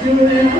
Thank you.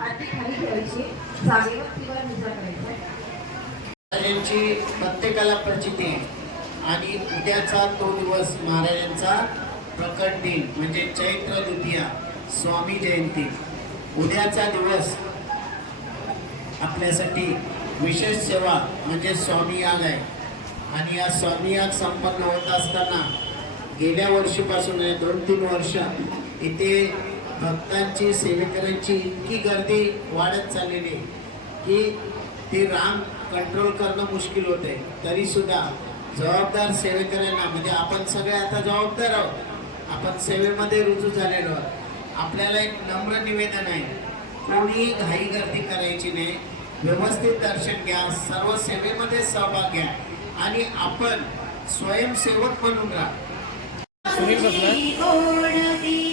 आधी खाली ठेवायची. जागेवर किंवा निजा करायचा महाराजांची प्रत्येकाला प्रचिती आहे. आणि उद्याचा तो दिवस महाराजांचा प्रकट दिन म्हणजे चैत्र द्वितीया स्वामी जयंती. उद्याचा दिवस आपल्यासाठी विशेष सेवा म्हणजे स्वामी याग आहे. आणि या स्वामी याग संपन्न होत असताना गेल्या वर्षीपासून दोन तीन वर्ष इथे भक्तांची सेवेकऱ्यांची इतकी गर्दी वाढत चाललेली आहे की ती रांग कंट्रोल करणं मुश्किल होते तरीसुद्धा जबाबदार सेवेकऱ्यांना म्हणजे आपण सगळे आता जबाबदार आहोत. आपण सेवेमध्ये रुजू झालेलो आहोत. आपल्याला एक नम्र निवेदन आहे कोणीही घाई गर्दी करायची नाही. व्यवस्थित दर्शन घ्या सर्व सेवेमध्ये सहभाग घ्या. आणि आपण स्वयंसेवक म्हणून राहा. സുനിൽ ബസ്